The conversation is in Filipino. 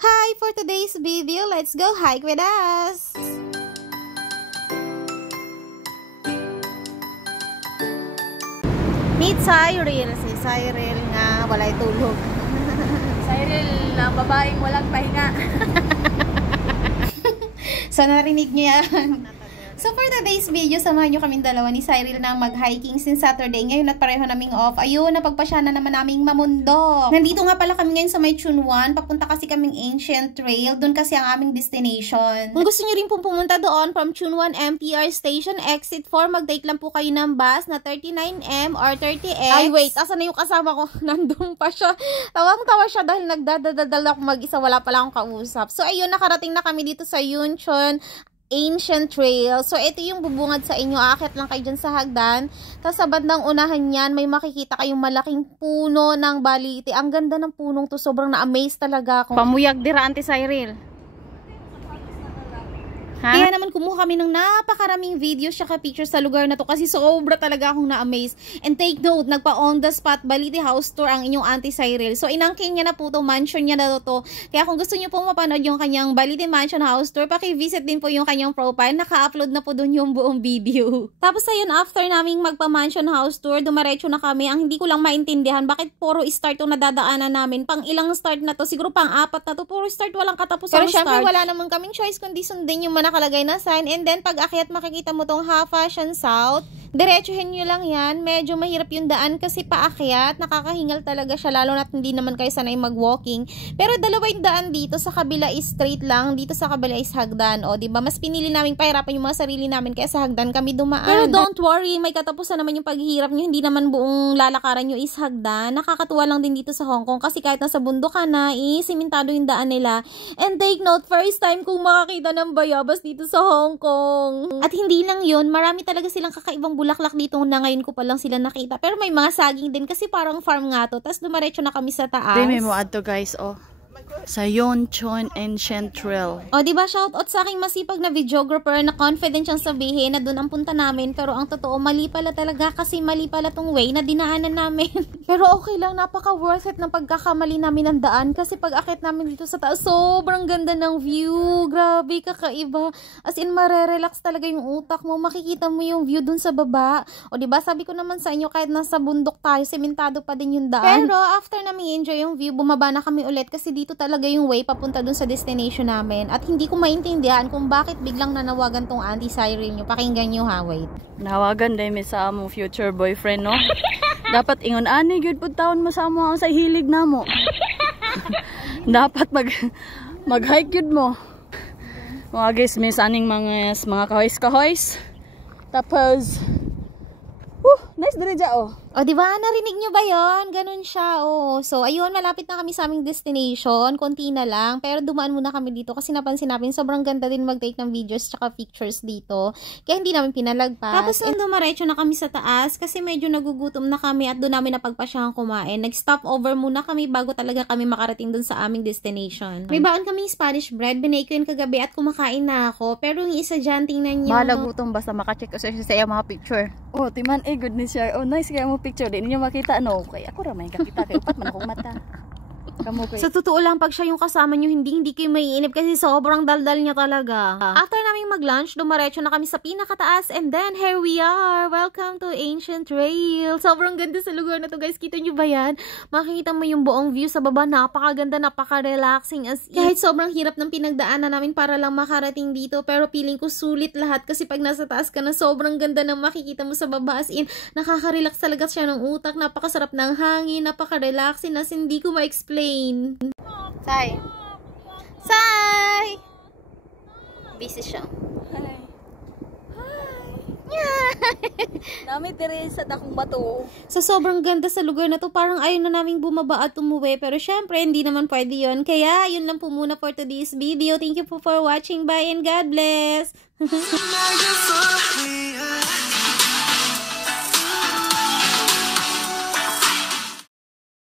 Hi! For today's video, let's go hike with us! Meet Cyril. Si Cyril nga walay tulog. Cyril na babaeng walang pahinga. So narinig niyo yan. So for today's video, samahan nyo kaming dalawa ni Cyril na mag-hiking since Saturday. Ngayon at pareho naming off. Ayun, napagpasya na naman naming mamundok. Nandito nga pala kami ngayon sa may Chunwan. Papunta kasi kaming Ancient Trail. Doon kasi ang aming destination. Kung gusto nyo rin pong pumunta doon from Chunwan MTR Station Exit 4, mag-take lang po kayo ng bus na 39M or 30X. Ay wait, asan na yung kasama ko? Nandun pa siya. Tawang-tawa siya dahil nagdadadal ako mag-isa. Wala pala akong kausap. So ayun, nakarating na kami dito sa Yunchon Ancient Trail. So, ito yung bubungad sa inyo. Aakyat lang kayo dyan sa hagdan. Tapos, sa bandang unahan yan, may makikita kayong malaking puno ng baliti. Ang ganda ng punong to. Sobrang na-amaze talaga ako. Pamuyag dira, Auntie Cyril. Ha? Kaya naman kumuha kami ng napakaraming videos tsaka pictures sa lugar na to kasi sobra talaga akong na-amaze. And take note, nagpa-on the spot Baliti house tour ang inyong Auntie Cyril. So inangking niya na po to, mansion niya na to. Kaya kung gusto niyo po mapanood yung kanyang Baliti mansion house tour, paki-visit din po yung kanyang profile. Naka-upload na po doon yung buong video. Tapos ayun, after naming magpa-mansion house tour, dumaretso na kami. Ang hindi ko lang maintindihan, bakit puro start yung nadadaanan namin? Pang ilang start na to? Siguro pang apat na to. Puro start, walang katapos ang start. Pero syempre wala namang kaming choice kundi sundin yung nakalagay na sign. And then pag akyat makikita mo tong Half Fashion South, diretsuhin nyo lang yan. Medyo mahirap yung daan kasi paakyat, nakakahingal talaga siya, lalo na't hindi naman kayo sanay mag-walking. Pero dalawa yung daan dito, sa kabila is straight lang, dito sa kabila is hagdan. O diba, mas pinili namin pahirapan yung mga sarili namin kaya sa hagdan kami dumaan. Pero don't worry, may katapusan naman yung paghihirap nyo, hindi naman buong lalakaran nyo is hagdan. Nakakatuwa lang din dito sa Hong Kong kasi kahit nasa bundok ka na, simentado yung daan nila. And take note, first time kong makakita ng bayabas dito sa Hong Kong. At hindi lang yun, marami talaga silang kakaibang bulaklak dito na ngayon ko pa lang sila nakita. Pero may mga saging din kasi parang farm nga to. Tapos dumaretso na kami sa taas. Dime mo adto guys, oh. Sa Yunchon Ancient Trail. O, diba, shoutout sa aking masipag na videographer na confident siyang sabihin na doon ang punta namin. Pero ang totoo, mali pala talaga kasi mali pala tong way na dinaanan namin. Pero okay lang, napaka worth it ng pagkakamali namin ng daan. Kasi pag akit namin dito sa taas, sobrang ganda ng view. Grabe, kakaiba. As in, marerelax talaga yung utak mo. Makikita mo yung view doon sa baba. O, diba, sabi ko naman sa inyo, kahit nasa bundok tayo, sementado pa din yung daan. Pero after namin enjoy yung view, bumaba na kami ulit kasi dito talaga yung way papunta dun sa destination namin. At hindi ko maintindihan kung bakit biglang nanawagan tong Auntie Cyril nyo. Pakinggan nyo ha, wait. Nawagan dahil sa among future boyfriend, no? Dapat ingon, ani, good po taon mo sa amo ang sa hilig na mo. Dapat mag-hike yun mo. Mga guys, may saning mga kahoys-kahoys. Tapos, nice diretja, oh. O, diba? Narinig nyo ba yon? Ganun siya, oh. So, ayun, malapit na kami sa aming destination. Konti na lang. Pero dumaan muna kami dito kasi napansin namin sobrang ganda din mag-take ng videos tsaka pictures dito. Kaya hindi namin pinalagpas. Tapos, nung dumaretso na kami sa taas kasi medyo nagugutom na kami at doon namin napagpasyang kumain. Nag-stop over muna kami bago talaga kami makarating doon sa aming destination. May baon kami Spanish bread. Binake ko yun kagabi at kumakain na ako. Pero yung isa dyan, tingnan nyo. Bahala gutom basta makacheck ko sa mga picture. Oh, timan, goodness siya. Oh, nice kaya mo picture. Di ninyo makita, no? Kaya ako ramay kakita. Kaya upat man akong mata. Sa totoo lang, pag siya yung kasama nyo, hindi kayo maiinip kasi sobrang daldal niya talaga. After naming mag-lunch, dumaretso na kami sa pinakataas and then here we are. Welcome to Ancient Trail. Sobrang ganda sa lugar na to, guys. Kita nyo ba yan? Makikita mo yung buong view sa baba. Napakaganda, napaka-relaxing as in. Kahit sobrang hirap ng pinagdaanan namin para lang makarating dito, pero feeling ko sulit lahat kasi pag nasa taas ka na, sobrang ganda ng makikita mo sa baba as in. Nakaka-relax talaga siya ng utak. Napakasarap ng hangin, napaka-relaxing as hindi ko ma-explain. Sai. Sai. Busy siya. Hi. Hi. Dami tiri sa dakong bato. Sa sobrang ganda sa lugar na to, parang ayaw na naming bumaba at umuwi. Pero syempre, hindi naman pwede yun. Kaya, yun lang po muna for today's video. Thank you po for watching. Bye and God bless.